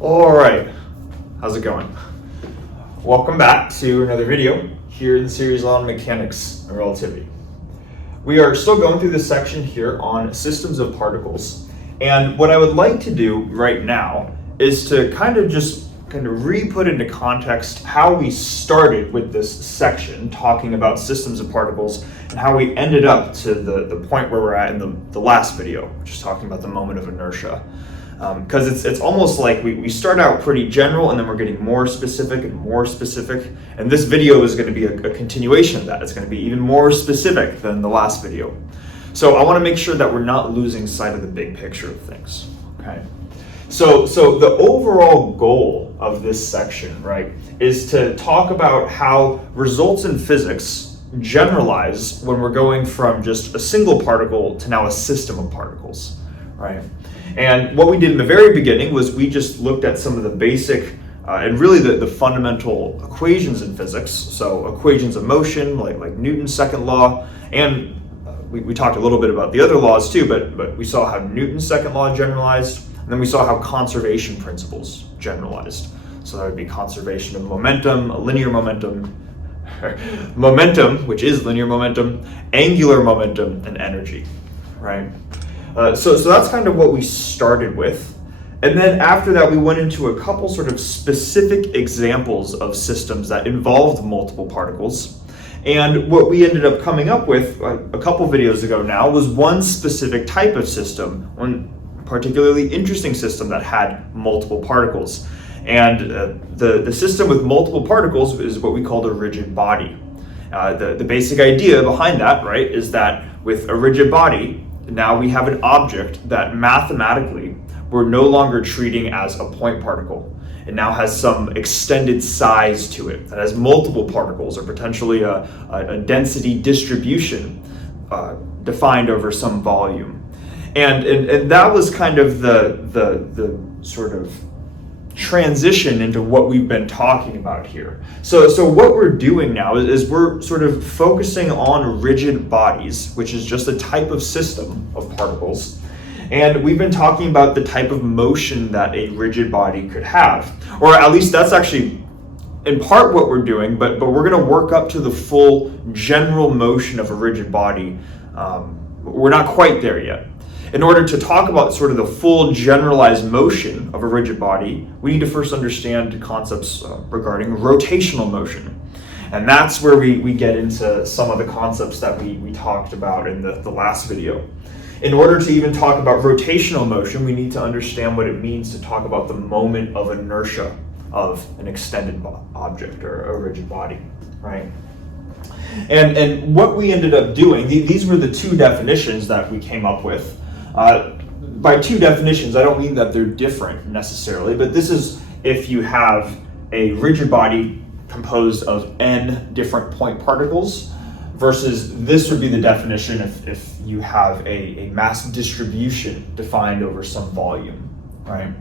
All right, how's it going? Welcome back to another video here in the series on mechanics and relativity. We are still going through this section here on systems of particles. And what I would like to do right now is to kind of re-put into context how we started with this section talking about systems of particles and how we ended up to the point where we're at in the last video, which is talking about the moment of inertia. Because it's almost like we start out pretty general and then we're getting more specific, and this video is going to be a continuation of that. It's going to be even more specific than the last video. So I want to make sure that we're not losing sight of the big picture of things, okay? So the overall goal of this section, right, is to talk about how results in physics generalize when we're going from just a single particle to now a system of particles, right? And what we did in the very beginning was we just looked at some of the basic and really the fundamental equations in physics. So equations of motion, like Newton's second law, and we talked a little bit about the other laws too, but we saw how Newton's second law generalized, and then we saw how conservation principles generalized. So that would be conservation of momentum, linear momentum, momentum, which is linear momentum, angular momentum, and energy, right? So that's kind of what we started with. And then after that, we went into a couple sort of specific examples of systems that involved multiple particles. And what we ended up coming up with a couple videos ago now was one specific type of system, one particularly interesting system that had multiple particles. And the system with multiple particles is what we called a rigid body. The basic idea behind that, right, is that with a rigid body, now we have an object that mathematically we're no longer treating as a point particle. It now has some extended size to it that has multiple particles or potentially a density distribution defined over some volume. And that was kind of the sort of transition into what we've been talking about here. So what we're doing now is we're sort of focusing on rigid bodies, which is just a type of system of particles. And we've been talking about the type of motion that a rigid body could have, or at least that's actually in part what we're doing, but we're going to work up to the full general motion of a rigid body. We're not quite there yet. In order to talk about sort of the full generalized motion of a rigid body, we need to first understand concepts regarding rotational motion. And that's where we get into some of the concepts that we talked about in the last video. In order to even talk about rotational motion, we need to understand what it means to talk about the moment of inertia of an extended object or a rigid body, right? And what we ended up doing, these were the two definitions that we came up with. By two definitions, I don't mean that they're different necessarily, but this is if you have a rigid body composed of n different point particles, versus this would be the definition if you have a mass distribution defined over some volume, right?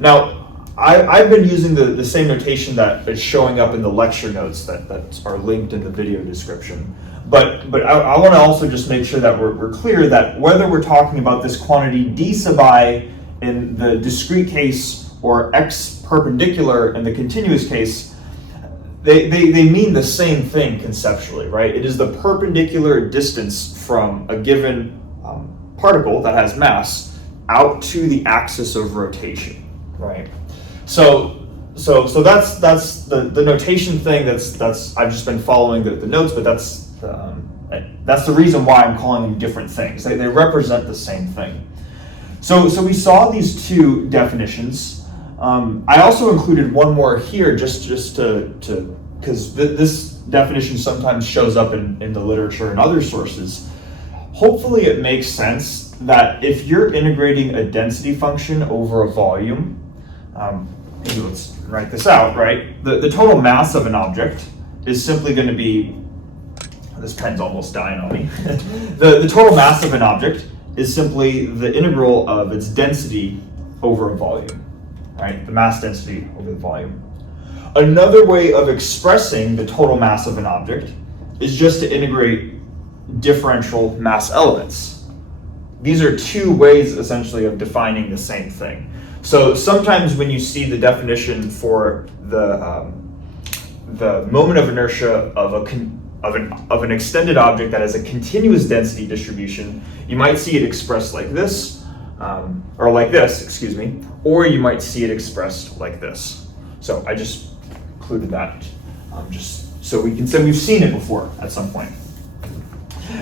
Now, I've been using the same notation that is showing up in the lecture notes that are linked in the video description. But I want to also just make sure that we're clear that whether we're talking about this quantity d sub I in the discrete case or x perpendicular in the continuous case, they mean the same thing conceptually, right? It is the perpendicular distance from a given particle that has mass out to the axis of rotation, right? So that's the notation thing. That's I've just been following the notes, but that's the reason why I'm calling them different things. They represent the same thing. So we saw these two definitions. I also included one more here just to because this definition sometimes shows up in the literature and other sources. Hopefully it makes sense that if you're integrating a density function over a volume, maybe let's write this out, right? The total mass of an object is simply going to be, this pen's almost dying on me. The total mass of an object is simply the integral of its density over a volume, right? The mass density over the volume. Another way of expressing the total mass of an object is just to integrate differential mass elements. These are two ways essentially of defining the same thing. So sometimes when you see the definition for the moment of inertia of an extended object that has a continuous density distribution, you might see it expressed like this, or like this, excuse me, or you might see it expressed like this. So I just included that just so we can say we've seen it before at some point.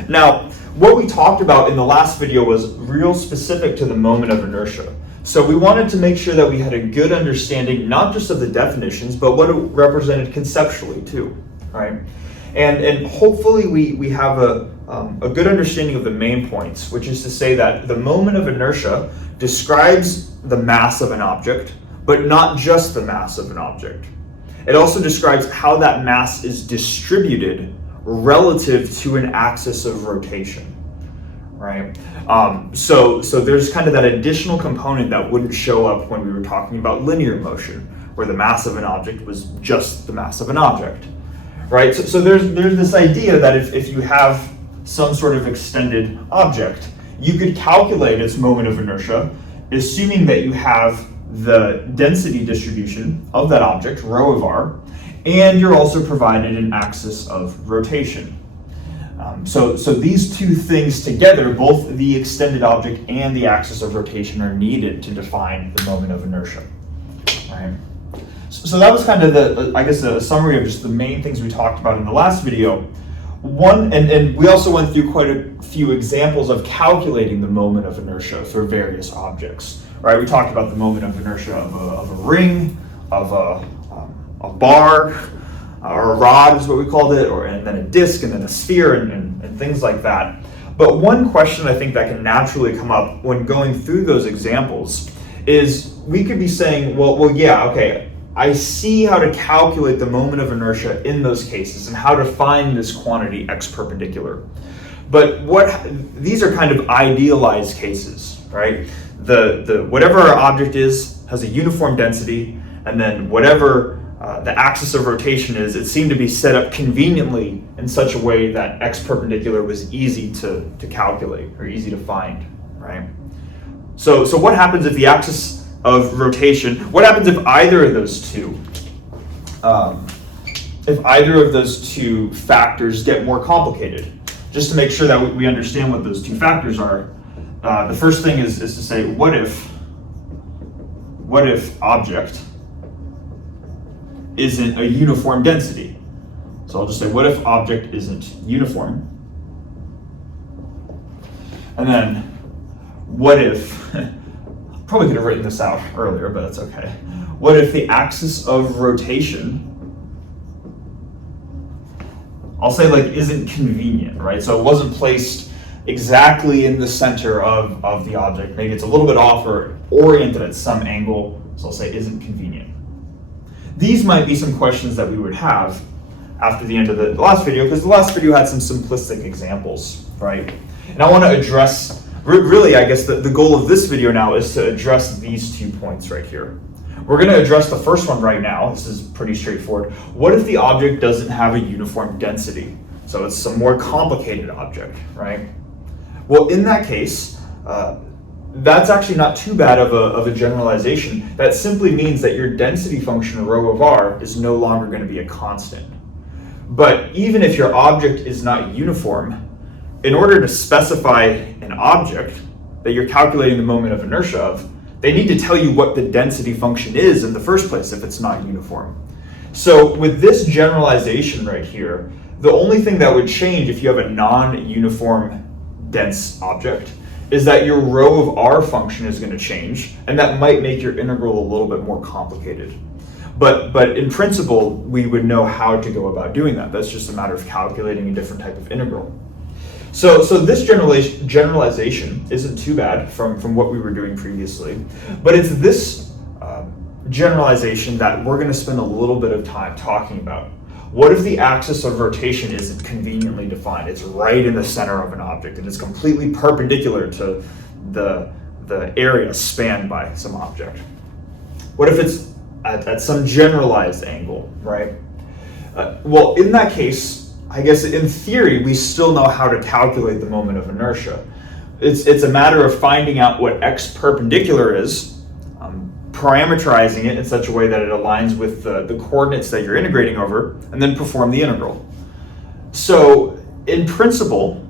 Now, what we talked about in the last video was real specific to the moment of inertia. So we wanted to make sure that we had a good understanding, not just of the definitions, but what it represented conceptually too, right? And hopefully we have a good understanding of the main points, which is to say that the moment of inertia describes the mass of an object, but not just the mass of an object. It also describes how that mass is distributed relative to an axis of rotation, right? So there's kind of that additional component that wouldn't show up when we were talking about linear motion, where the mass of an object was just the mass of an object, right? So there's this idea that if you have some sort of extended object, you could calculate its moment of inertia, assuming that you have the density distribution of that object, rho of r, and you're also provided an axis of rotation. So these two things together, both the extended object and the axis of rotation, are needed to define the moment of inertia. Right? So that was kind of a summary of just the main things we talked about in the last video. And we also went through quite a few examples of calculating the moment of inertia for various objects. Right? We talked about the moment of inertia of a ring, of a bar, or a rod is what we called it, and then a disc, and then a sphere, and things like that. But one question I think that can naturally come up when going through those examples is we could be saying, well, yeah, okay, I see how to calculate the moment of inertia in those cases and how to find this quantity x perpendicular. But these are kind of idealized cases, right? The whatever our object is has a uniform density, and then whatever the axis of rotation is, it seemed to be set up conveniently in such a way that x perpendicular was easy to calculate or easy to find, right? So what happens if the axis of rotation, what happens if either of those two factors get more complicated? Just to make sure that we understand what those two factors are, the first thing is to say, what if object isn't a uniform density? So I'll just say, what if object isn't uniform? And then, what if, probably could have written this out earlier, but that's okay. What if the axis of rotation, I'll say isn't convenient, right? So it wasn't placed exactly in the center of the object. Maybe it's a little bit off or oriented at some angle, so I'll say isn't convenient. These might be some questions that we would have after the end of the last video, because the last video had some simplistic examples, right? And I want to address, really, I guess the goal of this video now is to address these 2 points right here. We're going to address the first one right now. This is pretty straightforward. What if the object doesn't have a uniform density? So it's a more complicated object, right? Well, in that case, that's actually not too bad of a generalization. That simply means that your density function, rho of r, is no longer going to be a constant. But even if your object is not uniform, in order to specify an object that you're calculating the moment of inertia of, they need to tell you what the density function is in the first place if it's not uniform. So with this generalization right here, the only thing that would change if you have a non-uniform dense object is that your rho of r function is going to change, and that might make your integral a little bit more complicated. But in principle, we would know how to go about doing that. That's just a matter of calculating a different type of integral. So this generalization isn't too bad from what we were doing previously, but it's this generalization that we're going to spend a little bit of time talking about. What if the axis of rotation isn't conveniently defined? It's right in the center of an object, and it's completely perpendicular to the area spanned by some object. What if it's at some generalized angle, right? Well, in that case, I guess in theory, we still know how to calculate the moment of inertia. It's a matter of finding out what x perpendicular is, parameterizing it in such a way that it aligns with the coordinates that you're integrating over, and then perform the integral. So in principle,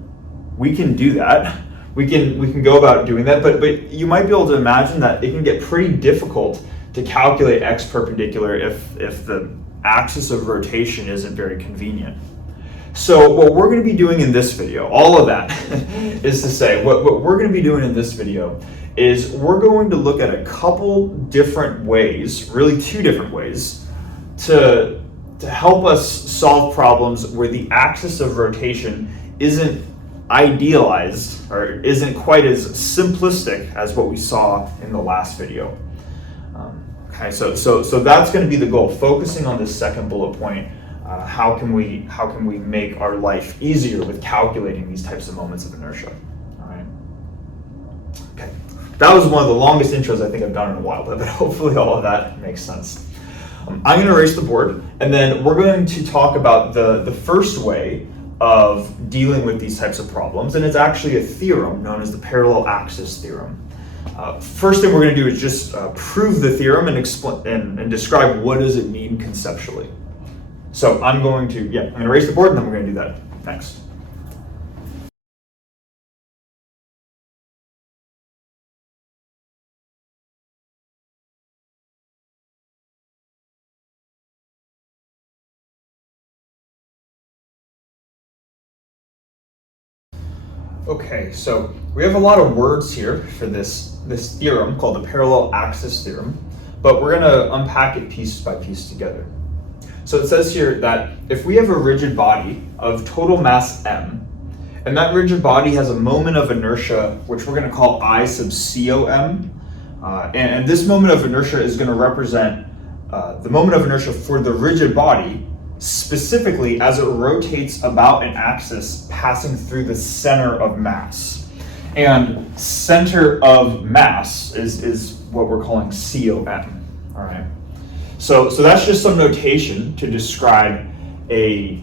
we can do that. We can go about doing that, but you might be able to imagine that it can get pretty difficult to calculate x perpendicular if the axis of rotation isn't very convenient. So what we're going to be doing in this video, all of that is to say, what we're going to be doing in this video is we're going to look at a couple different ways, really two different ways, to help us solve problems where the axis of rotation isn't idealized or isn't quite as simplistic as what we saw in the last video. Okay, so that's going to be the goal, focusing on this second bullet point. How can we make our life easier with calculating these types of moments of inertia? All right. Okay, that was one of the longest intros I think I've done in a while, but hopefully all of that makes sense. I'm going to erase the board, and then we're going to talk about the first way of dealing with these types of problems, and it's actually a theorem known as the parallel axis theorem. First thing we're going to do is just prove the theorem and explain and describe what does it mean conceptually. So I'm going to erase the board, and then we're going to do that next. Okay, so we have a lot of words here for this theorem called the parallel axis theorem, but we're going to unpack it piece by piece together. So it says here that if we have a rigid body of total mass m, and that rigid body has a moment of inertia, which we're going to call I sub com, and this moment of inertia is going to represent the moment of inertia for the rigid body, specifically as it rotates about an axis passing through the center of mass. And center of mass is what we're calling COM, all right? So that's just some notation to describe to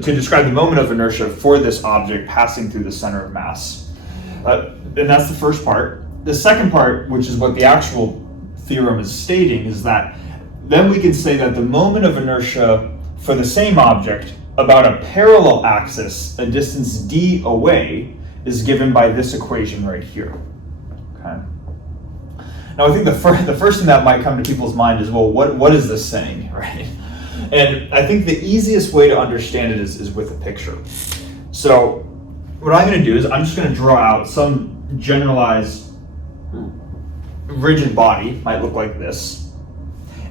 describe the moment of inertia for this object passing through the center of mass. And that's the first part. The second part, which is what the actual theorem is stating, is that then we can say that the moment of inertia for the same object about a parallel axis, a distance d away, is given by this equation right here. Okay. Now I think the first thing that might come to people's mind is, well, what is this saying, right? And I think the easiest way to understand it is with a picture. So what I'm going to do is I'm just going to draw out some generalized rigid body, might look like this.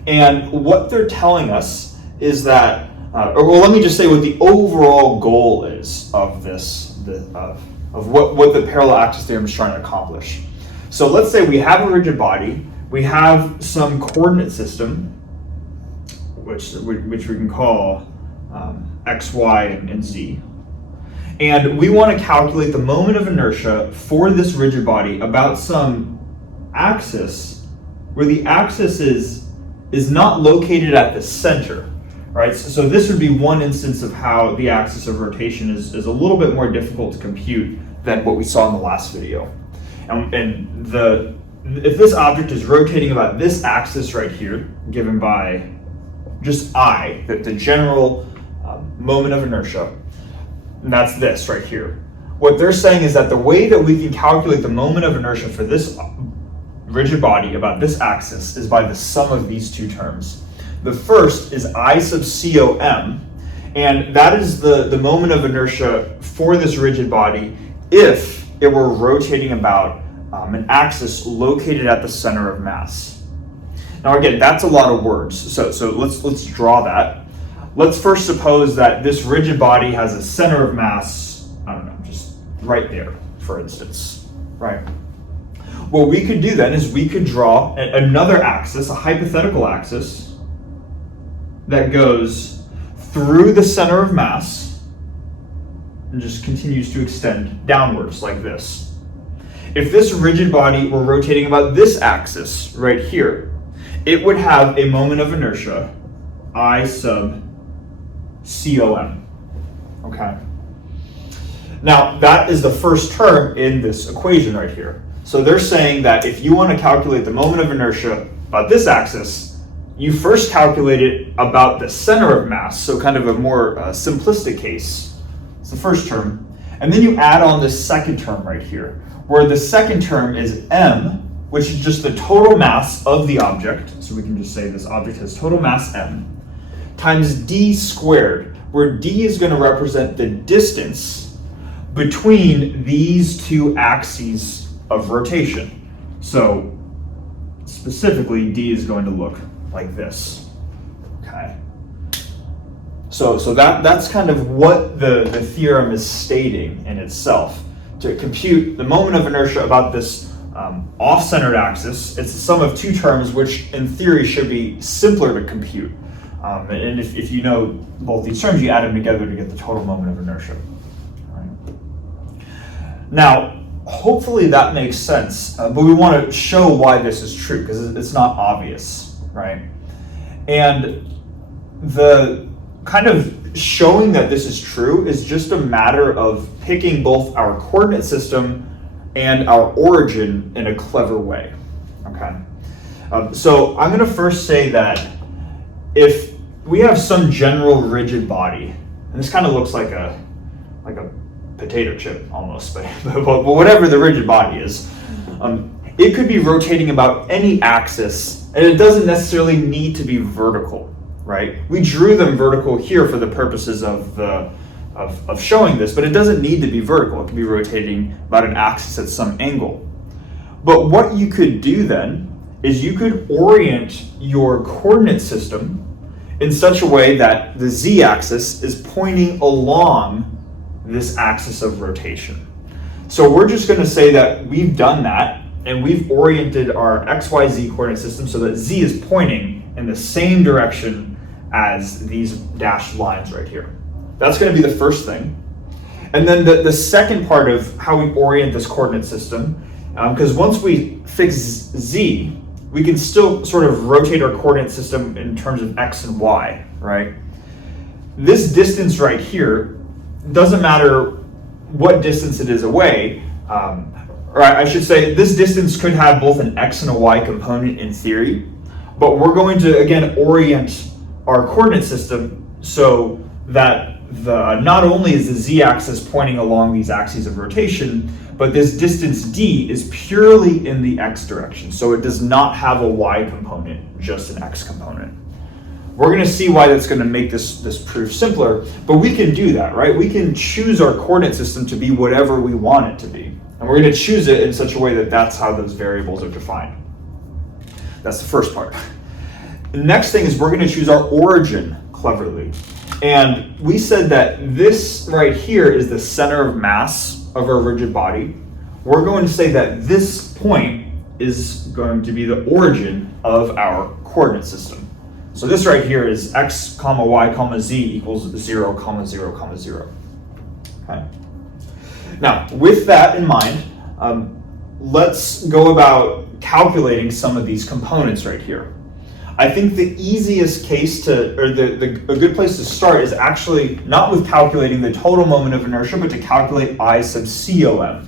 And what they're telling us is that, let me just say what the overall goal is of this, of what the parallel axis theorem is trying to accomplish. So let's say we have a rigid body, we have some coordinate system, which we can call x, y, and z. And we want to calculate the moment of inertia for this rigid body about some axis where the axis is not located at the center, right? So this would be one instance of how the axis of rotation is a little bit more difficult to compute than what we saw in the last video. If this object is rotating about this axis right here, given by just I, the general moment of inertia, and that's this right here. What they're saying is that the way that we can calculate the moment of inertia for this rigid body about this axis is by the sum of these two terms. The first is I sub com, and that is the moment of inertia for this rigid body if it were rotating about an axis located at the center of mass. Now again, that's a lot of words, so let's draw that. Let's first suppose that this rigid body has a center of mass, I don't know, just right there, for instance, right? What we could do then is we could draw another axis, a hypothetical axis, that goes through the center of mass and just continues to extend downwards like this. If this rigid body were rotating about this axis right here, it would have a moment of inertia, I sub com, okay? Now, that is the first term in this equation right here. So they're saying that if you want to calculate the moment of inertia about this axis, you first calculate it about the center of mass, so kind of a more simplistic case. It's the first term. And then you add on this second term right here, where the second term is m, which is just the total mass of the object. So we can just say this object has total mass m, times d squared, where d is going to represent the distance between these two axes of rotation. So specifically, d is going to look like this. Okay. So that's kind of what the theorem is stating in itself. To compute the moment of inertia about this off-centered axis, it's the sum of two terms, which in theory should be simpler to compute. And if you know both these terms, you add them together to get the total moment of inertia. All right. Now, hopefully that makes sense, but we want to show why this is true, because it's not obvious, right? And the kind of showing that this is true is just a matter of picking both our coordinate system and our origin in a clever way, okay? So I'm going to first say that if we have some general rigid body, and this kind of looks like a potato chip almost, but whatever the rigid body is, it could be rotating about any axis, and it doesn't necessarily need to be vertical, right? We drew them vertical here for the purposes of showing this, but it doesn't need to be vertical. It can be rotating about an axis at some angle. But what you could do then is you could orient your coordinate system in such a way that the z-axis is pointing along this axis of rotation. So we're just going to say that we've done that, and we've oriented our xyz coordinate system so that z is pointing in the same direction as these dashed lines right here. That's going to be the first thing. And then the second part of how we orient this coordinate system, because once we fix z, we can still sort of rotate our coordinate system in terms of x and y, right? This distance right here doesn't matter what distance it is away, or I should say this distance could have both an x and a y component in theory, but we're going to, again, orient our coordinate system so that not only is the z-axis pointing along these axes of rotation, but this distance d is purely in the x direction. So it does not have a y component, just an x component. We're going to see why that's going to make this proof simpler, but we can do that, right? We can choose our coordinate system to be whatever we want it to be. And we're going to choose it in such a way that that's how those variables are defined. That's the first part. The next thing is we're going to choose our origin cleverly. And we said that this right here is the center of mass of our rigid body. We're going to say that this point is going to be the origin of our coordinate system. So this right here is x, y, z equals 0, 0, 0. Okay. Now, with that in mind, let's go about calculating some of these components right here. I think the easiest case a good place to start is actually not with calculating the total moment of inertia, but to calculate I sub COM,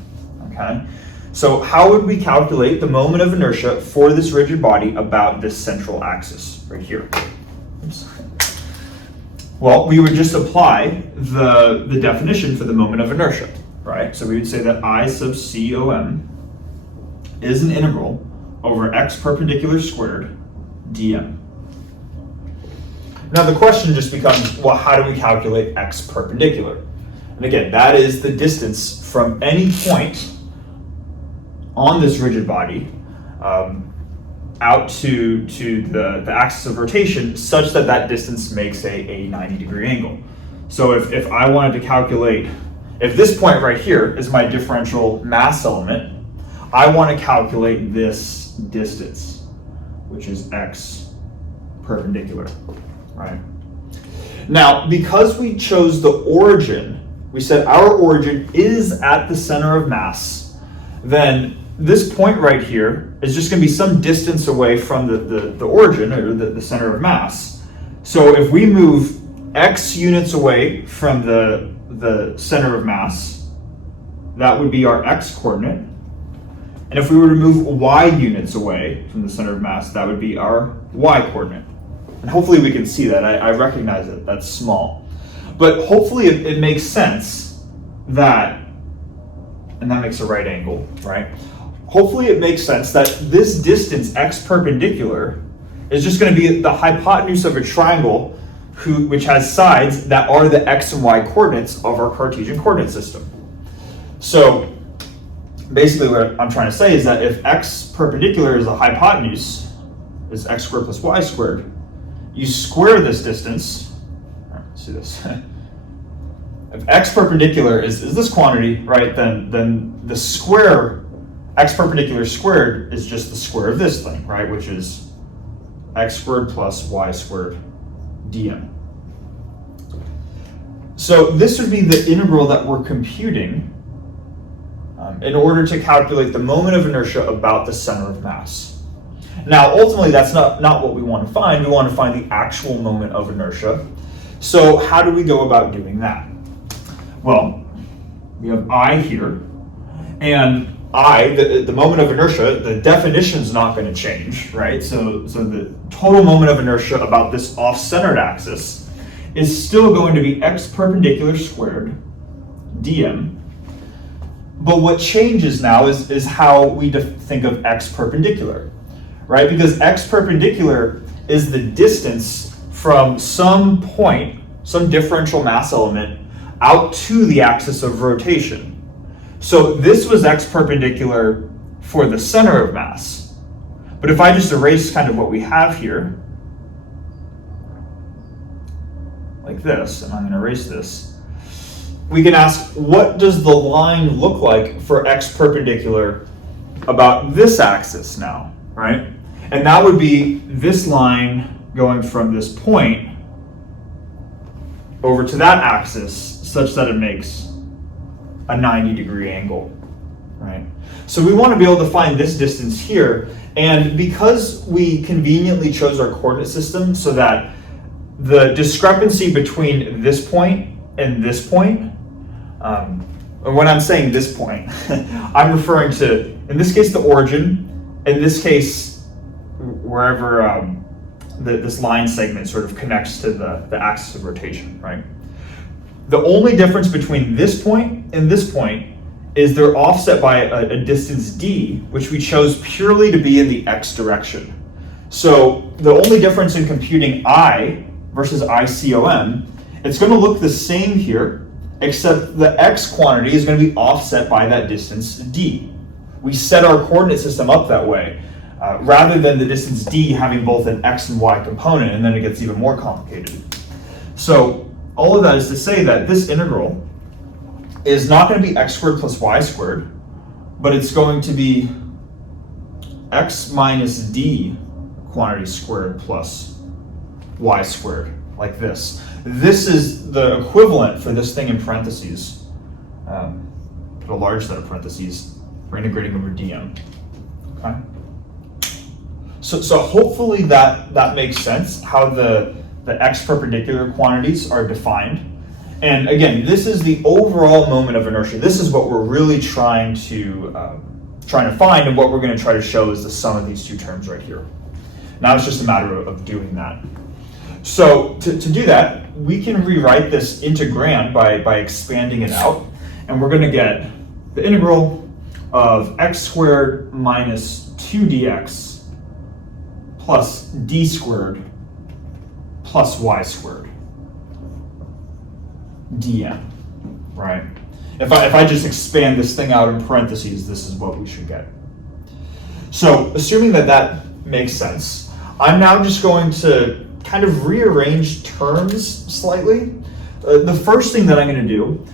okay? So how would we calculate the moment of inertia for this rigid body about this central axis right here? Oops. Well, we would just apply the definition for the moment of inertia, right? So we would say that I sub COM is an integral over x perpendicular squared dm. Now the question just becomes, well, how do we calculate x perpendicular? And again, that is the distance from any point on this rigid body out to the axis of rotation such that that distance makes a 90-degree angle. So if I wanted to calculate, if this point right here is my differential mass element, I want to calculate this distance, which is x perpendicular, right? Now, because we chose the origin, we said our origin is at the center of mass, then this point right here is just going to be some distance away from the origin, or the center of mass. So if we move x units away from the center of mass, that would be our x coordinate. And if we were to move y units away from the center of mass, that would be our y coordinate. And hopefully we can see that. I recognize that that's small. But hopefully it makes sense that, and that makes a right angle, right? Hopefully it makes sense that this distance, x perpendicular, is just going to be the hypotenuse of a triangle which has sides that are the x and y coordinates of our Cartesian coordinate system. So basically what I'm trying to say is that if x perpendicular is the hypotenuse, is x squared plus y squared, you square this distance. All right, let's see this. If x perpendicular is this quantity, right, then the square, x perpendicular squared is just the square of this thing, right, which is x squared plus y squared dm. So this would be the integral that we're computing in order to calculate the moment of inertia about the center of mass. Now, ultimately, that's not what we want to find. We want to find the actual moment of inertia. So how do we go about doing that? Well, we have I here, and I, the moment of inertia, the definition's not going to change, right? So the total moment of inertia about this off-centered axis is still going to be x perpendicular squared dm. But what changes now is how we think of x perpendicular, right? Because x perpendicular is the distance from some point, some differential mass element, out to the axis of rotation. So this was x perpendicular for the center of mass. But if I just erase kind of what we have here, like this, and I'm going to erase this, we can ask, what does the line look like for x perpendicular about this axis now, right? And that would be this line going from this point over to that axis such that it makes a 90-degree angle, right? So we want to be able to find this distance here, and because we conveniently chose our coordinate system so that the discrepancy between this point and this point, and when I'm saying this point, I'm referring to, in this case, the origin, in this case, wherever this line segment sort of connects to the axis of rotation, right? The only difference between this point and this point is they're offset by a distance d, which we chose purely to be in the x direction. So the only difference in computing I versus ICOM, it's going to look the same here, except the x quantity is going to be offset by that distance d. We set our coordinate system up that way, rather than the distance d having both an x and y component, and then it gets even more complicated. So all of that is to say that this integral is not going to be x squared plus y squared, but it's going to be x minus d quantity squared plus y squared, like this. This is the equivalent for this thing in parentheses, put a large set of parentheses, for integrating over dm, okay? So hopefully that makes sense, how the x perpendicular quantities are defined. And again, this is the overall moment of inertia. This is what we're really trying to find, and what we're going to try to show is the sum of these two terms right here. Now it's just a matter of doing that. So to do that, we can rewrite this integrand by expanding it out, and we're going to get the integral of x squared minus 2dx plus d squared plus y squared dm, right? If I just expand this thing out in parentheses, this is what we should get. So assuming that makes sense, I'm now just going to kind of rearrange terms slightly. The first thing that I'm going to do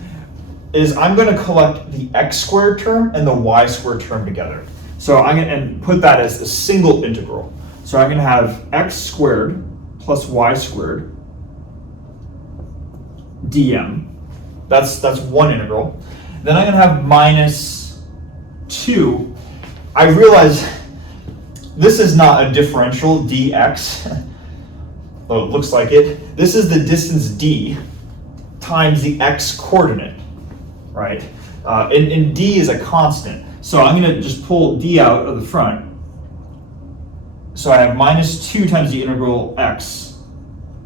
is I'm going to collect the x squared term and the y squared term together. So I'm going to put that as a single integral. So I'm going to have x squared plus y squared dm. That's one integral. Then I'm going to have minus 2. I realize this is not a differential dx, though it looks like it. This is the distance d times the x coordinate, right? And d is a constant. So I'm going to just pull d out of the front. So I have minus 2 times the integral x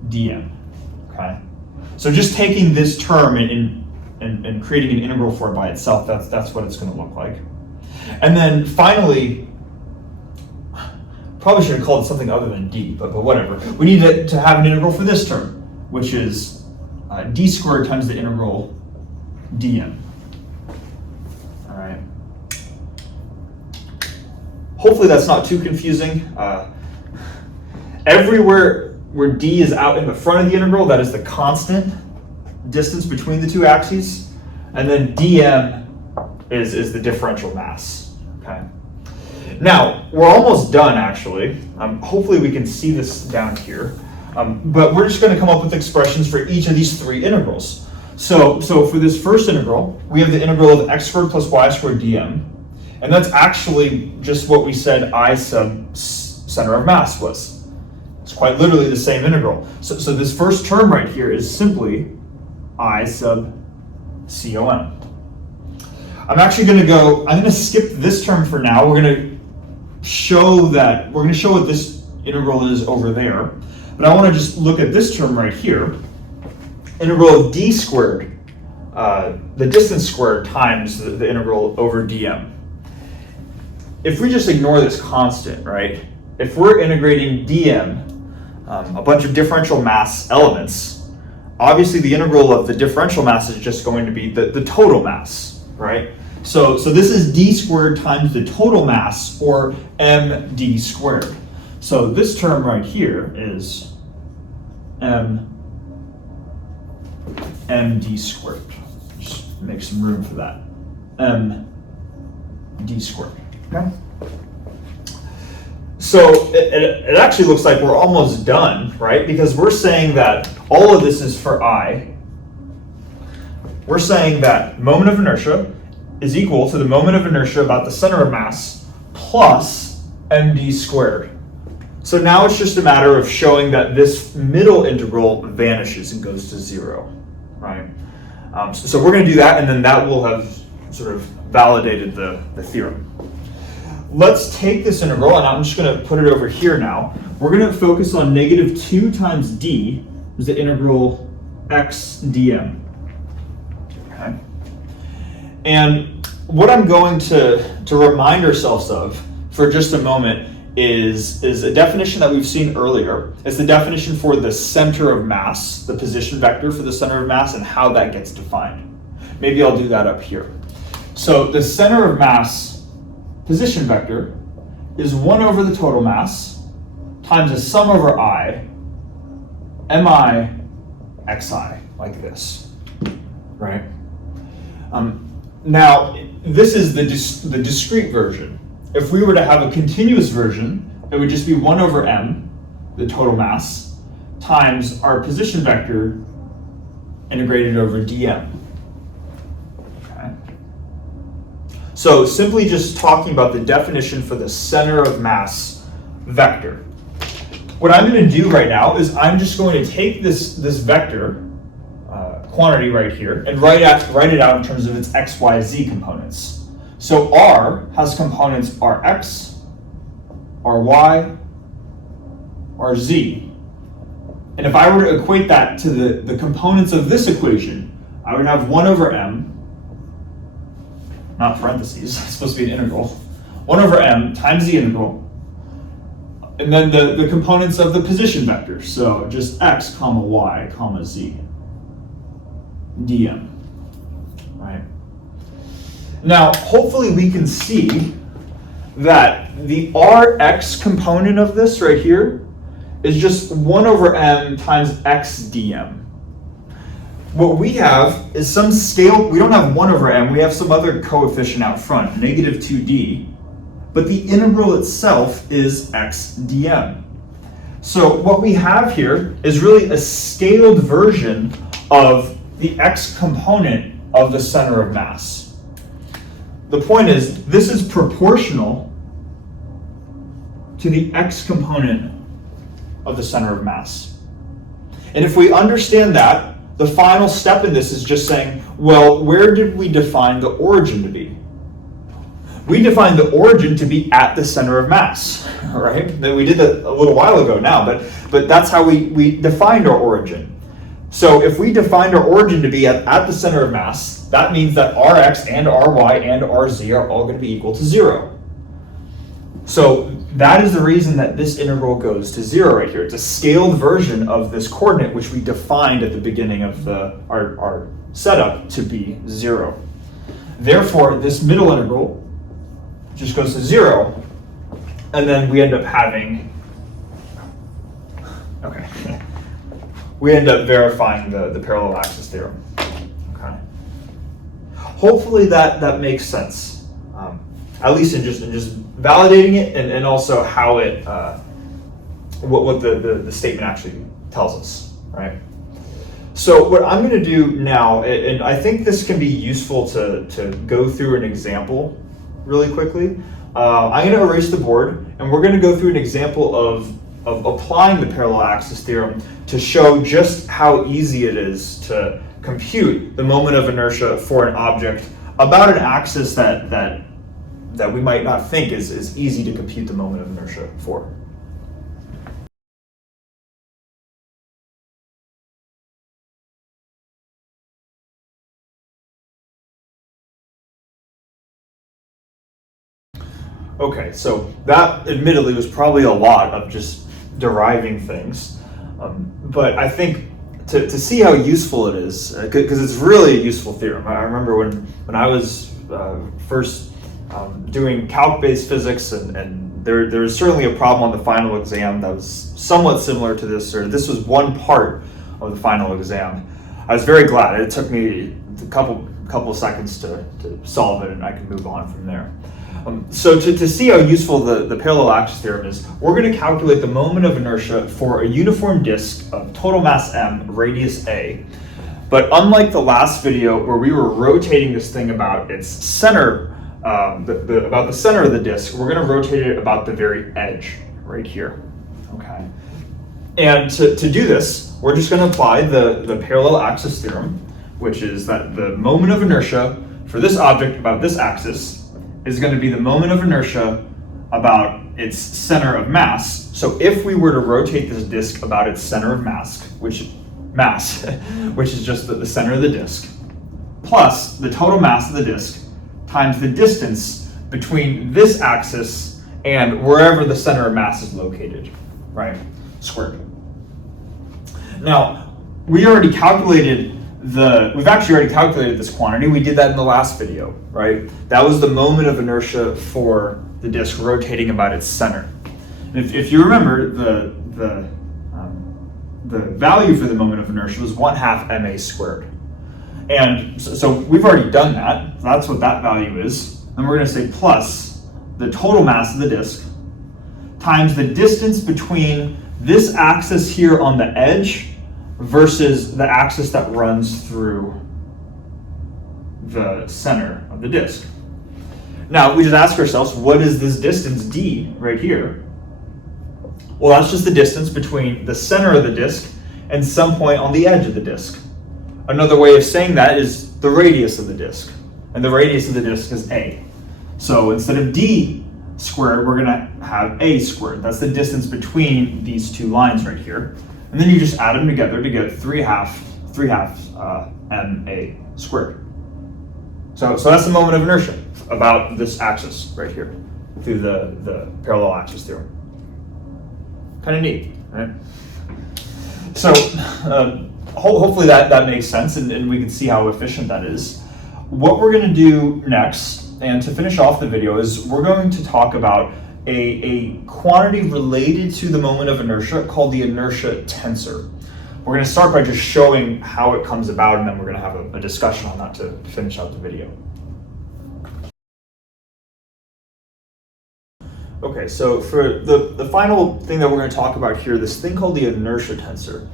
dm. Okay. So just taking this term and creating an integral for it by itself, that's what it's going to look like. And then finally, probably should have called it something other than d, but whatever. We need to have an integral for this term, which is d squared times the integral dm. All right. Hopefully that's not too confusing. Everywhere where d is out in the front of the integral, that is the constant distance between the two axes, and then dm is the differential mass. Okay. Now we're almost done, actually. Hopefully we can see this down here, but we're just going to come up with expressions for each of these 3 integrals. So for this first integral, we have the integral of x squared plus y squared dm, and that's actually just what we said I sub center of mass was. It's quite literally the same integral. So this first term right here is simply I sub COM. I'm going to skip this term for now. We're going to show what this integral is over there. But I want to just look at this term right here. Integral of d squared, the distance squared times the integral over dm. If we just ignore this constant, right? If we're integrating dm, a bunch of differential mass elements, obviously the integral of the differential mass is just going to be the total mass, right? So this is d squared times the total mass, or md squared. So this term right here is md squared. Just make some room for that. md squared. Okay. So it actually looks like we're almost done, right? Because we're saying that all of this is for I. We're saying that moment of inertia is equal to the moment of inertia about the center of mass plus md squared. So now it's just a matter of showing that this middle integral vanishes and goes to 0, right? So we're going to do that, and then that will have sort of validated the theorem. Let's take this integral, and I'm just going to put it over here now. We're going to focus on negative 2 times d, is the integral x dm. Okay. And what I'm going to remind ourselves of for just a moment is a definition that we've seen earlier. It's the definition for the center of mass, the position vector for the center of mass, and how that gets defined. Maybe I'll do that up here. So the center of mass position vector is 1 over the total mass times a sum over I, mi xi, like this, right? Now, this is the discrete version. If we were to have a continuous version, it would just be 1 over m, the total mass, times our position vector integrated over dm. So simply just talking about the definition for the center of mass vector. What I'm going to do right now is I'm just going to take this vector quantity right here and write it out in terms of its x, y, z components. So R has components Rx, Ry, Rz. And if I were to equate that to the components of this equation, I would have 1 over m, not parentheses, it's supposed to be an integral, 1 over m times the integral, and then the components of the position vector, so just x, comma y, comma z, dm, right? Now, hopefully we can see that the Rx component of this right here is just 1 over m times x dm. What we have is some scale. We don't have 1 over m, we have some other coefficient out front, negative 2d, but the integral itself is x dm. So what we have here is really a scaled version of the x component of the center of mass. The point is, this is proportional to the x component of the center of mass. And if we understand that, the final step in this is just saying, well, where did we define the origin to be? we define the origin to be at the center of mass, right? We did that a little while ago now, but that's how we defined our origin. So if we defined our origin to be at the center of mass, that means that Rx and Ry and Rz are all going to be equal to 0. So that is the reason that this integral goes to 0 right here. It's a scaled version of this coordinate which we defined at the beginning of our setup to be 0. Therefore, this middle integral just goes to 0, and then we end up having, okay, we end up verifying the parallel axis theorem. Okay. Hopefully that makes sense, at least in just validating it, and also how it, what the statement actually tells us, right? So what I'm going to do now, and I think this can be useful to go through an example really quickly. I'm going to erase the board, and we're going to go through an example of applying the parallel axis theorem to show just how easy it is to compute the moment of inertia for an object about an axis that we might not think is easy to compute the moment of inertia for. Okay, so that admittedly was probably a lot of just deriving things, but I think to see how useful it is, because it's really a useful theorem. I remember when I was first doing calc-based physics, and there was certainly a problem on the final exam that was somewhat similar to this, or this was one part of the final exam. I was very glad. It took me a couple of seconds to solve it, and I could move on from there. So to see how useful the parallel axis theorem is, we're going to calculate the moment of inertia for a uniform disk of total mass m, radius a. But unlike the last video where we were rotating this thing about its center, about the center of the disk, we're going to rotate it about the very edge right here. Okay. And to do this, we're just going to apply the parallel axis theorem, which is that the moment of inertia for this object about this axis is going to be the moment of inertia about its center of mass. So if we were to rotate this disk about its center of mass, which is just the center of the disk, plus the total mass of the disk times the distance between this axis and wherever the center of mass is located, right? Squared. Now, we've actually already calculated this quantity. We did that in the last video, right? That was the moment of inertia for the disk rotating about its center. And if you remember, the value for the moment of inertia was 1/2 ma squared. And so we've already done that. So that's what that value is. And we're going to say plus the total mass of the disk times the distance between this axis here on the edge versus the axis that runs through the center of the disk. Now, we just ask ourselves, what is this distance d right here? Well, that's just the distance between the center of the disk and some point on the edge of the disk. Another way of saying that is the radius of the disk, and the radius of the disk is a. So instead of d squared, we're going to have a squared. That's the distance between these two lines right here. And then you just add them together to get 3/2 ma squared. So that's the moment of inertia about this axis right here through the parallel axis theorem. Kind of neat, right? So hopefully that makes sense, and we can see how efficient that is. What we're going to do next, and to finish off the video, is we're going to talk about a quantity related to the moment of inertia called the inertia tensor. We're going to start by just showing how it comes about, and then we're going to have a discussion on that to finish out the video. Okay, so for the final thing that we're going to talk about here, this thing called the inertia tensor.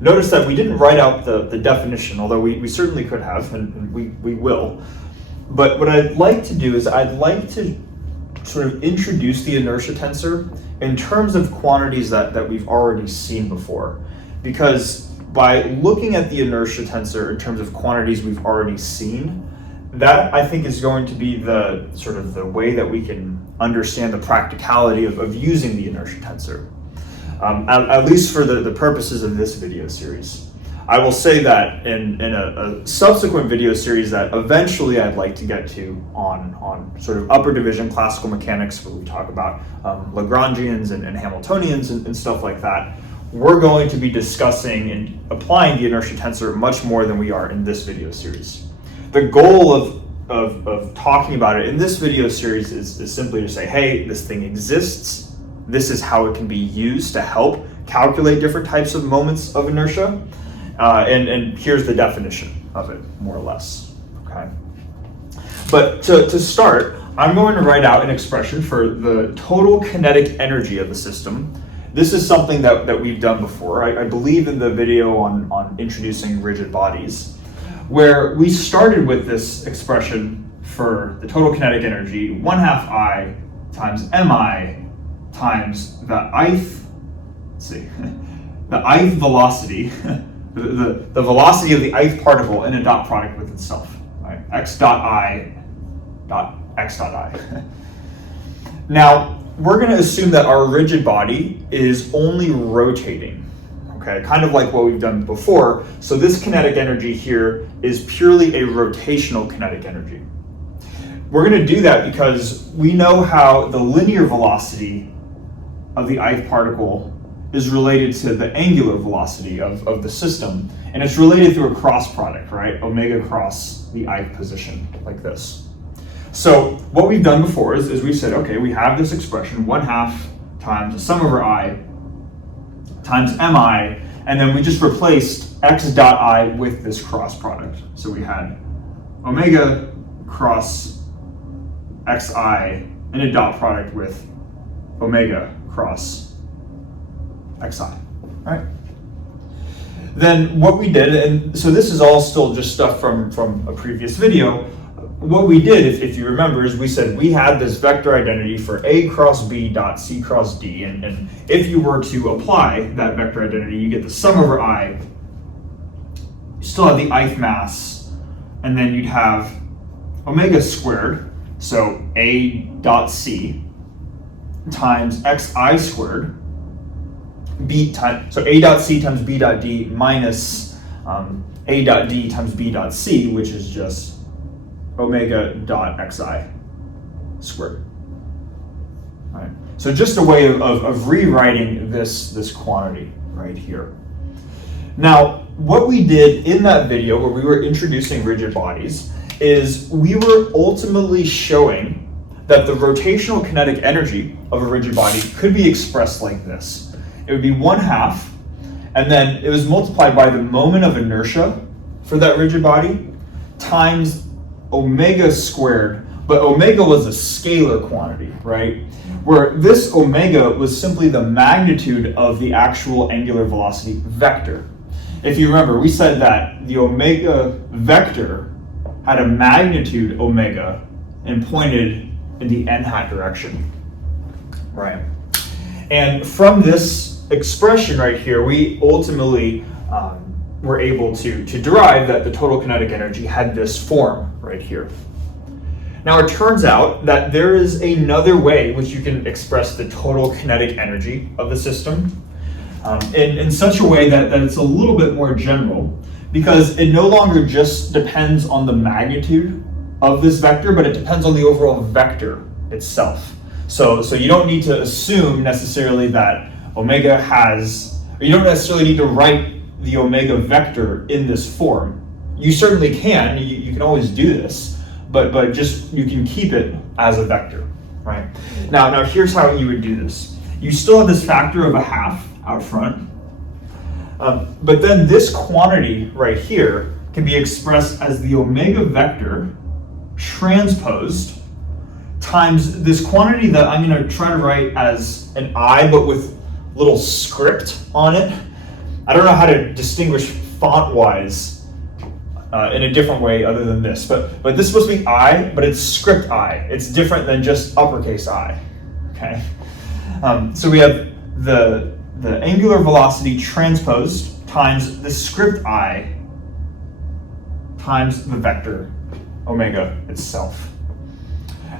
Notice that we didn't write out the definition, although we certainly could have, and we will. But what I'd like to do is I'd like to sort of introduce the inertia tensor in terms of quantities that we've already seen before. Because by looking at the inertia tensor in terms of quantities we've already seen, that I think is going to be the sort of the way that we can understand the practicality of using the inertia tensor, at least for the purposes of this video series. I will say that in a subsequent video series that eventually I'd like to get to on sort of upper division classical mechanics, where we talk about Lagrangians and Hamiltonians and stuff like that, we're going to be discussing and applying the inertia tensor much more than we are in this video series. The goal of talking about it in this video series is simply to say, hey, this thing exists. This is how it can be used to help calculate different types of moments of inertia. And here's the definition of it, more or less, okay? But to start, I'm going to write out an expression for the total kinetic energy of the system. This is something that we've done before. I believe in the video on introducing rigid bodies, where we started with this expression for the total kinetic energy, 1/2 I times mi times the ith, the ith velocity, the velocity of the ith particle in a dot product with itself, right? X dot I dot X dot I. Now, we're going to assume that our rigid body is only rotating, okay? Kind of like what we've done before. So this kinetic energy here is purely a rotational kinetic energy. We're going to do that because we know how the linear velocity of the ith particle is related to the angular velocity of the system, and it's related through a cross product, right? Omega cross the ith position, like this. So what we've done before is we said, okay, we have this expression, 1/2 times the sum over I times mi, and then we just replaced x dot I with this cross product. So we had omega cross xi in a dot product with omega cross xi, right? Then what we did, and so this is all still just stuff from a previous video. What we did, if you remember, is we said we had this vector identity for A cross B dot C cross D, and if you were to apply that vector identity, you get the sum over I, you still have the ith mass, and then you'd have omega squared, so A dot C times xi squared, B times, so A dot C times B dot D minus A dot D times B dot C, which is just omega dot xi squared. All right. So just a way of rewriting this quantity right here. Now, what we did in that video where we were introducing rigid bodies is we were ultimately showing that the rotational kinetic energy of a rigid body could be expressed like this. It would be 1/2, and then it was multiplied by the moment of inertia for that rigid body times omega squared, but omega was a scalar quantity, right? Where this omega was simply the magnitude of the actual angular velocity vector. If you remember, we said that the omega vector had a magnitude omega and pointed in the n hat direction, right? And from this expression right here, we ultimately were able to derive that the total kinetic energy had this form right here. Now, it turns out that there is another way in which you can express the total kinetic energy of the system in such a way that it's a little bit more general, because it no longer just depends on the magnitude of this vector, but it depends on the overall vector itself. So you don't need to assume necessarily that omega has, or you don't necessarily need to write the omega vector in this form. You certainly can, you can always do this, but just you can keep it as a vector, right? Now here's how you would do this. You still have this factor of 1/2 out front, but then this quantity right here can be expressed as the omega vector transposed times this quantity that I'm going to try to write as an I, but with little script on it. I don't know how to distinguish font-wise in a different way other than this, but this is supposed to be I, but it's script I. It's different than just uppercase I, okay? So we have the angular velocity transposed times the script I times the vector omega itself.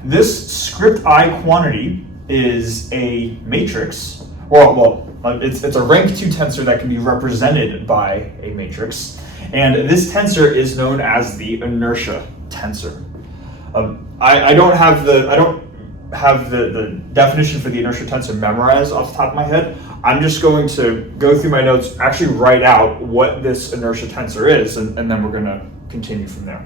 This script I quantity is a matrix, it's a rank 2 tensor that can be represented by a matrix, and this tensor is known as the inertia tensor. I don't have the definition for the inertia tensor memorized off the top of my head. I'm just going to go through my notes, actually write out what this inertia tensor is, and then we're going to continue from there.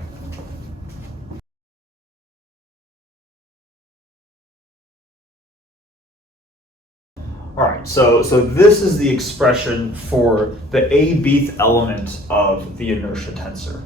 All right, so this is the expression for the a-bth element of the inertia tensor.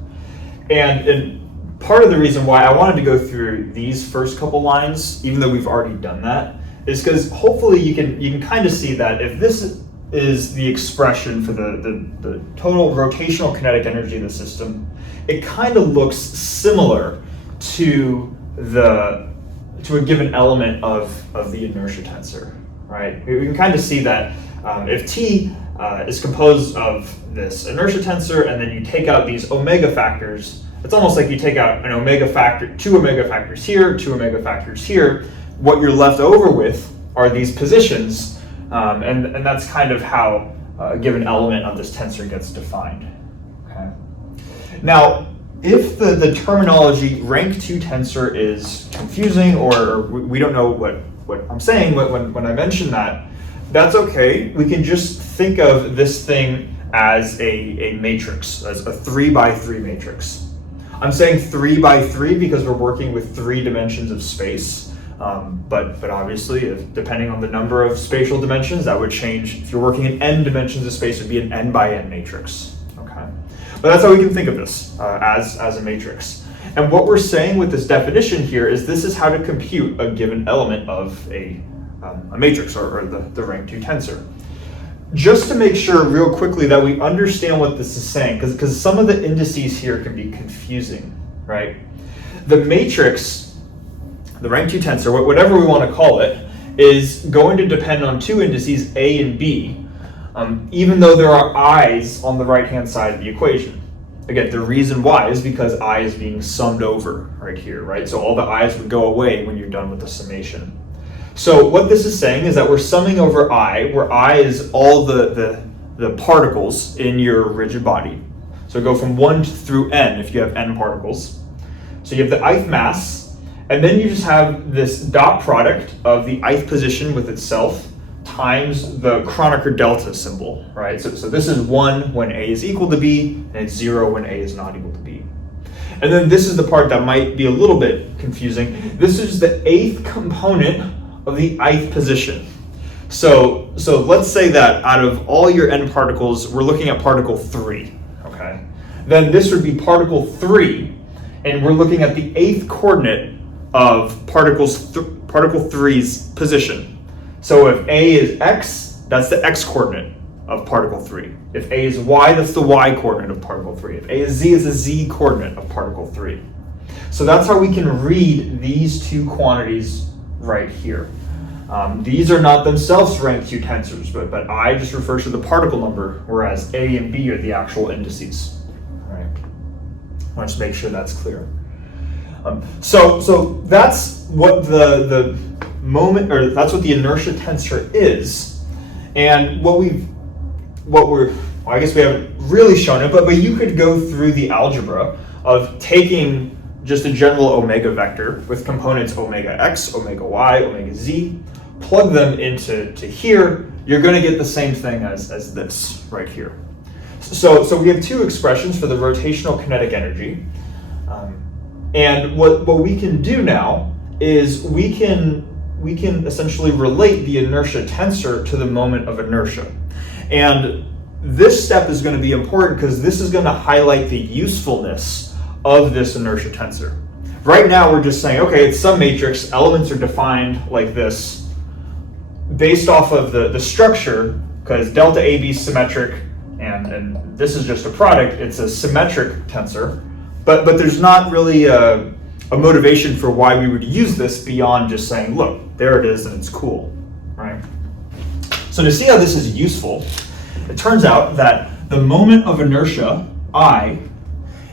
And part of the reason why I wanted to go through these first couple lines, even though we've already done that, is because hopefully you can kind of see that if this is the expression for the total rotational kinetic energy of the system, it kind of looks similar to a given element of the inertia tensor. Right? We can kind of see that if T is composed of this inertia tensor and then you take out these omega factors, it's almost like you take out an omega factor, 2 omega factors here, 2 omega factors here. What you're left over with are these positions, and that's kind of how a given element of this tensor gets defined. Okay. Now, if the terminology rank 2 tensor is confusing or we don't know what I'm saying when I mention that, that's okay. We can just think of this thing as a matrix, as a 3 by 3 matrix. I'm saying 3 by 3 because we're working with 3 dimensions of space, but obviously, depending on the number of spatial dimensions, that would change. If you're working in n dimensions of space, it would be an n by n matrix. Okay, but that's how we can think of this as a matrix. And what we're saying with this definition here is this is how to compute a given element of a matrix or the rank 2 tensor. Just to make sure real quickly that we understand what this is saying, because some of the indices here can be confusing, right? The matrix, the rank 2 tensor, whatever we want to call it, is going to depend on 2 indices, A and B, even though there are i's on the right-hand side of the equation. Again, the reason why is because I is being summed over right here, right? So all the i's would go away when you're done with the summation. So what this is saying is that we're summing over I, where I is all the particles in your rigid body. So go from 1 through n if you have n particles. So you have the ith mass, and then you just have this dot product of the ith position with itself times the Kronecker delta symbol, right? So this is 1 when A is equal to B, and it's 0 when A is not equal to B. And then this is the part that might be a little bit confusing. This is the 8th component of the ith position. So let's say that out of all your n particles, we're looking at particle 3, okay? Then this would be particle 3, and we're looking at the 8th coordinate of particle 3's position. So if A is x, that's the x coordinate of particle 3. If A is y, that's the y coordinate of particle 3. If A is z, it's the z coordinate of particle 3. So that's how we can read these 2 quantities right here. These are not themselves rank 2 tensors, but I just refers to the particle number, whereas A and B are the actual indices. All right. I want to make sure that's clear. So that's what the moment, or that's what the inertia tensor is, and I guess we haven't really shown it, but you could go through the algebra of taking just a general omega vector with components omega x, omega y, omega z, plug them into here, you're going to get the same thing as this right here. So we have 2 expressions for the rotational kinetic energy, and what we can do now is we can essentially relate the inertia tensor to the moment of inertia. And this step is going to be important because this is going to highlight the usefulness of this inertia tensor. Right now we're just saying, okay, it's some matrix, elements are defined like this based off of the structure, because delta AB is symmetric and this is just a product, it's a symmetric tensor, but there's not really a motivation for why we would use this beyond just saying, look, there it is and it's cool, right? So to see how this is useful, it turns out that the moment of inertia, I,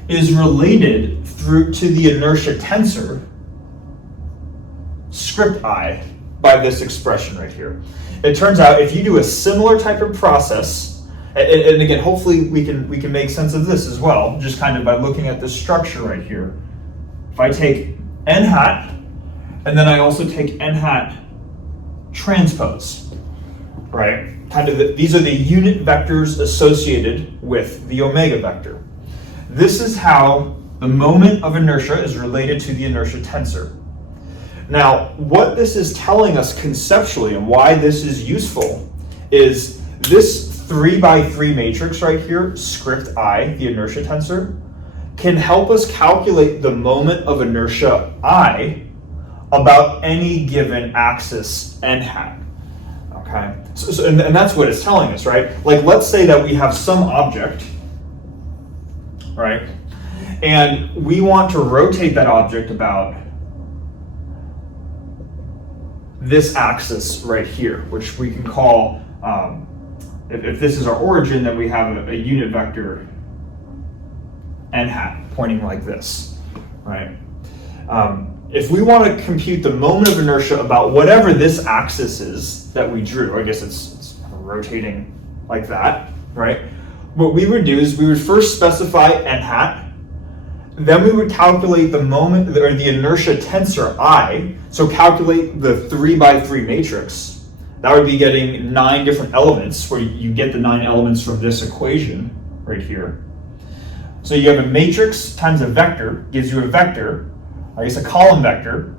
is related to the inertia tensor, script I, by this expression right here. It turns out if you do a similar type of process, and again, hopefully we can make sense of this as well, just kind of by looking at this structure right here. If I take n hat, and then I also take n hat transpose, right? These are the unit vectors associated with the omega vector. This is how the moment of inertia is related to the inertia tensor. Now, what this is telling us conceptually and why this is useful is this 3x3 matrix right here, script I, the inertia tensor, can help us calculate the moment of inertia I about any given axis n hat. Okay, and that's what it's telling us, right? Like, let's say that we have some object, right? And we want to rotate that object about this axis right here, which we can call, if this is our origin, then we have a unit vector n hat pointing like this, right? If we want to compute the moment of inertia about whatever this axis is that we drew, I guess it's rotating like that, right? What we would do is we would first specify n hat, then we would calculate the moment, or the inertia tensor I, so calculate the 3x3 matrix. That would be getting 9 different elements, where you get the 9 elements from this equation right here. So you have a matrix times a vector, gives you a vector, I guess a column vector,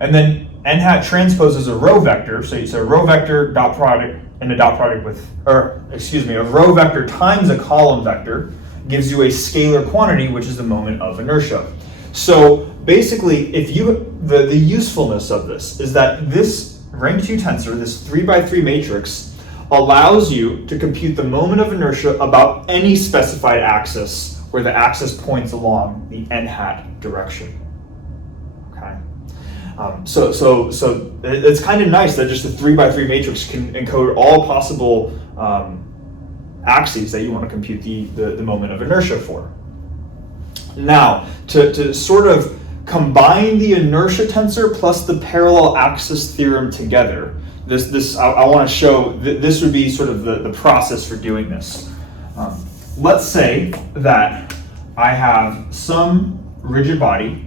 and then n hat transpose is a row vector, so it's a row vector dot product and a dot product with, or excuse me, a row vector times a column vector gives you a scalar quantity, which is the moment of inertia. So basically, the usefulness of this is that this rank 2 tensor, this 3x3 matrix, allows you to compute the moment of inertia about any specified axis where the axis points along the n hat direction. Okay, so it's kind of nice that just the 3x3 matrix can encode all possible axes that you want to compute the moment of inertia for. Now, to sort of combine the inertia tensor plus the parallel axis theorem together, I want to show this would be sort of the process for doing this. Let's say that I have some rigid body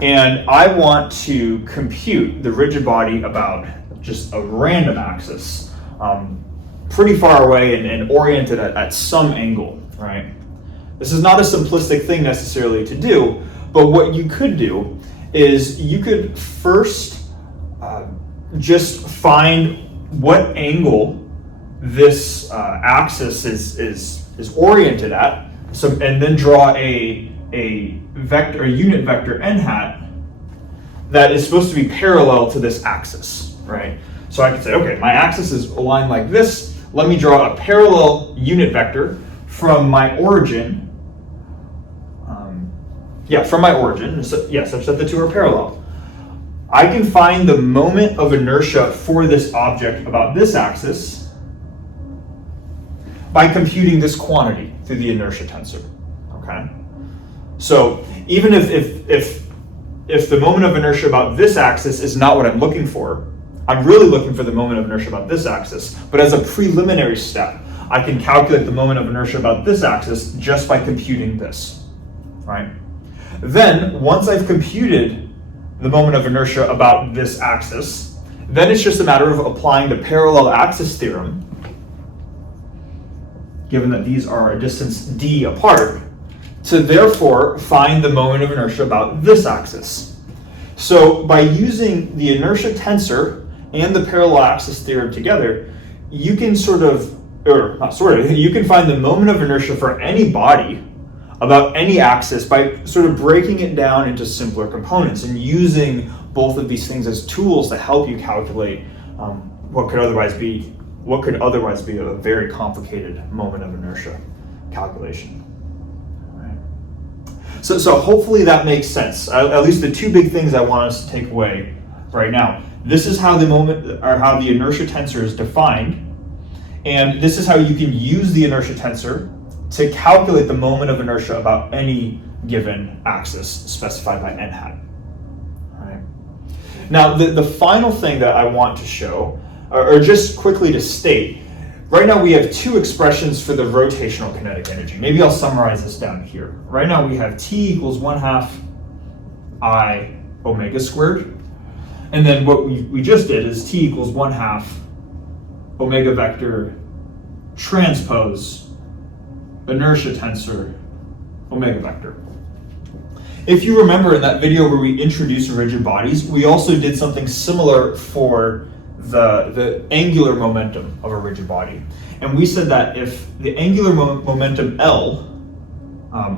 and I want to compute the rigid body about just a random axis, pretty far away and oriented at some angle, right? This is not a simplistic thing necessarily to do, but what you could do is you could first just find what angle this axis is oriented at, and then draw a unit vector n hat that is supposed to be parallel to this axis, right? So I could say, okay, my axis is aligned like this. Let me draw a parallel unit vector from my origin. From my origin, such that the two are parallel. I can find the moment of inertia for this object about this axis by computing this quantity through the inertia tensor. Okay, so even if the moment of inertia about this axis is not what I'm looking for, I'm really looking for the moment of inertia about this axis. But as a preliminary step, I can calculate the moment of inertia about this axis just by computing this, right? Then, once I've computed the moment of inertia about this axis, then it's just a matter of applying the parallel axis theorem, given that these are a distance d apart, to therefore find the moment of inertia about this axis. So by using the inertia tensor and the parallel axis theorem together, you can you can find the moment of inertia for any body about any axis by sort of breaking it down into simpler components and using both of these things as tools to help you calculate what could otherwise be a very complicated moment of inertia calculation. So hopefully that makes sense. At least the two big things I want us to take away right now. This is how the inertia tensor is defined, and this is how you can use the inertia tensor to calculate the moment of inertia about any given axis specified by n hat. All right. Now, the final thing that I want to show, or just quickly to state, right now we have two expressions for the rotational kinetic energy. Maybe I'll summarize this down here. Right now we have T equals 1/2 I omega squared. And then what we just did is T equals 1/2 omega vector transpose inertia tensor omega vector. If you remember in that video where we introduced rigid bodies, we also did something similar for the angular momentum of a rigid body. And we said that if the angular momentum L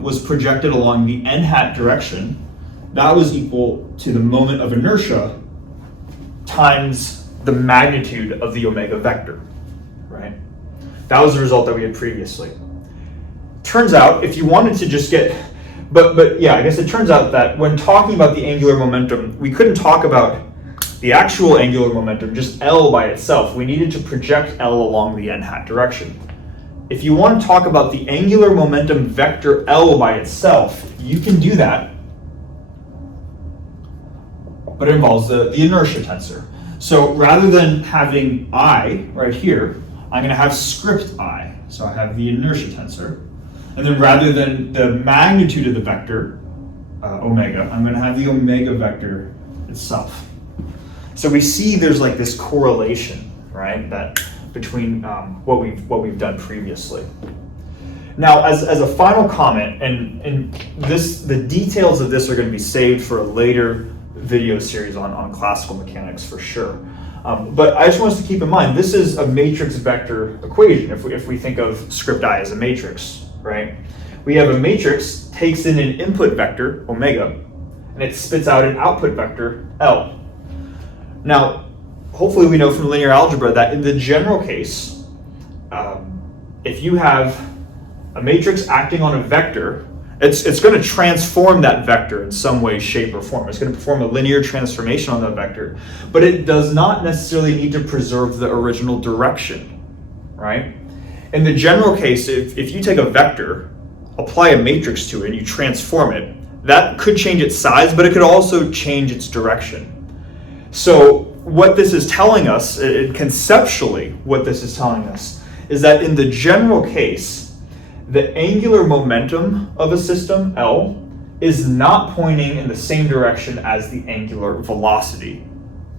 was projected along the n hat direction, that was equal to the moment of inertia times the magnitude of the omega vector, right? That was the result that we had previously. Turns out, if you wanted to just get, but yeah, I guess it turns out that when talking about the angular momentum, we couldn't talk about the actual angular momentum, just L by itself. We needed to project L along the n hat direction. If you want to talk about the angular momentum vector L by itself, you can do that, but it involves the inertia tensor. So rather than having I right here, I'm going to have script I. So I have the inertia tensor. And then rather than the magnitude of the vector, omega, I'm going to have the omega vector itself. So we see there's like this correlation, right, that between what we've done previously. Now, as a final comment, and the details of this are going to be saved for a later video series on classical mechanics for sure. But I just want us to keep in mind, this is a matrix vector equation. If we think of script I as a matrix, right? We have a matrix takes in an input vector, omega, and it spits out an output vector, L. Now, hopefully we know from linear algebra that in the general case, if you have a matrix acting on a vector, it's going to transform that vector in some way, shape, or form. It's going to perform a linear transformation on that vector, but it does not necessarily need to preserve the original direction, right? In the general case, if you take a vector, apply a matrix to it, and you transform it, that could change its size, but it could also change its direction. So what this is telling us, conceptually, what this is telling us, is that in the general case, the angular momentum of a system, L, is not pointing in the same direction as the angular velocity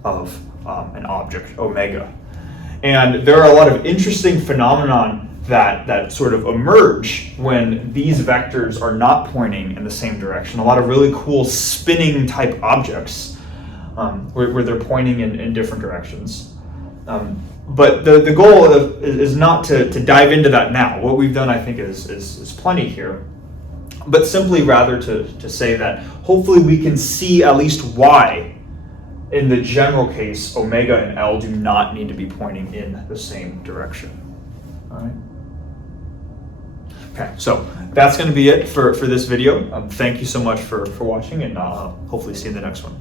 of an object, omega. And there are a lot of interesting phenomena that sort of emerge when these vectors are not pointing in the same direction. A lot of really cool spinning type objects where they're pointing in different directions. But the goal is not to dive into that now. What we've done, I think, is plenty here. But simply rather to say that hopefully we can see at least why, in the general case, omega and L do not need to be pointing in the same direction. All right. Okay, so that's going to be it for this video. Thank you so much for watching, and I'll hopefully see you in the next one.